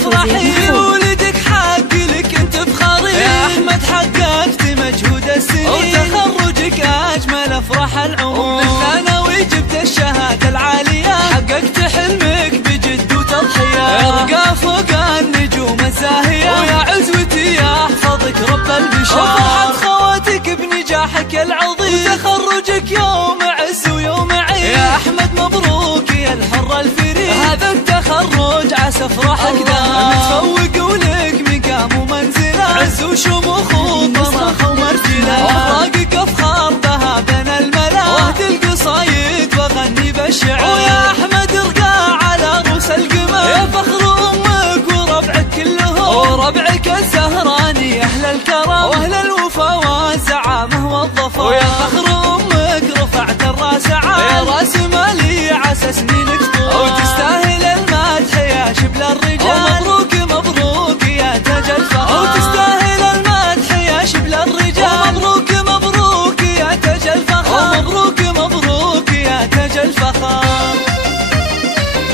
افرحي ولدك حق لك انت بخاري يا احمد حققت مجهود السنين وتخرجك اجمل افراح العمر بالثانوي جبت الشهاده العاليه حققت حلمك بجد وتضحيه ارقى فوق النجوم الزاهيه ويا عزوتي يحفظك رب البشر وفرحة خواتك بنجاحك العظيم وتخرجك يوم عز ويوم عيد يا احمد مبروك يا الحر الفريد هذا التخرج عسى افراحك دام متفوق ولك مقام ومنزله عز وشموخ وطمخ ومرتله افراقك افخار بها بين الملا واهدي القصايد واغني بالشعر ويا احمد ارقى على روس القمر يا فخر امك وربعك كلهم وربعك الزهراني اهل الكرم واهل الوفا والزعامه والظفر ويا فخر امك رفعت الراس عال يا راس مالي عسى سنينك طول وتستاهل المدح يا شبل الرجال ومبروك مبروك يا تاج الفخر وتستاهل المدح يا شبل الرجال ومبروك مبروك يا تاج الفخر ومبروك مبروك يا تاج الفخر.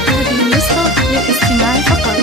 هذه النسخة للاستماع فقط.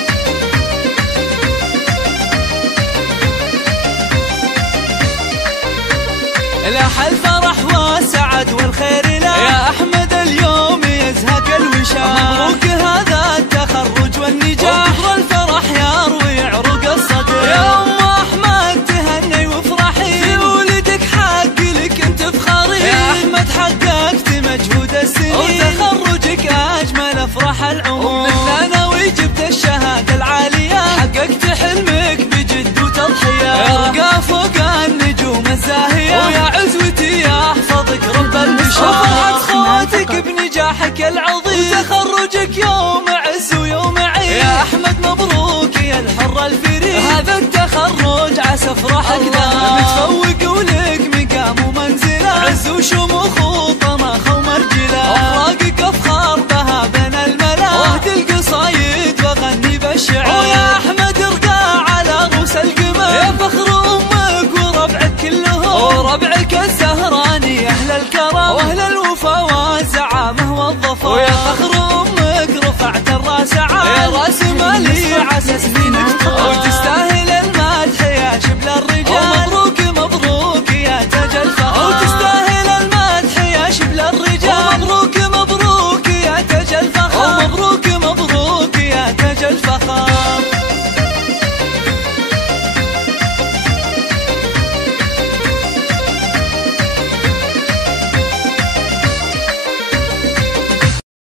لاح الفرح والسعد والخير له يا احمد اليوم يزهق الوشاح مبروك هذا التخرج والنجاح وكبر الفرح يروي عروق الصدر يا ام احمد تهني وافرحي في ولدك حق لك انت بخاري يا احمد حققت مجهود السنين وتخرجك اجمل افراح العمر بالثانوي جبت الشهاده العاليه حققت حلمك بجد وتضحيه ارقى فوق النجوم الزاهيه ويا عزوتي يحفظك رب البشر وفرحة خواتك بنجاحك العظيم وتخرجك يوم عز ويوم عيد يا احمد مبروك يا الحر الفريد هذا التخرج عسى افراحك دام متفوق ولك مقام ومنزله عز وشموخ وطمخ ومرجله افراقك افخار بها بين الملا واهدي القصايد واغني بالشعر ويا احمد ارقى على روس القمر يا فخر امك وربعك كلهم وربعك الزهراني اهل الكرم واهل الوفا والزعامه والظفر ويا فخر امك رفعت الراس عال يا راس مالي عسى سنينك طول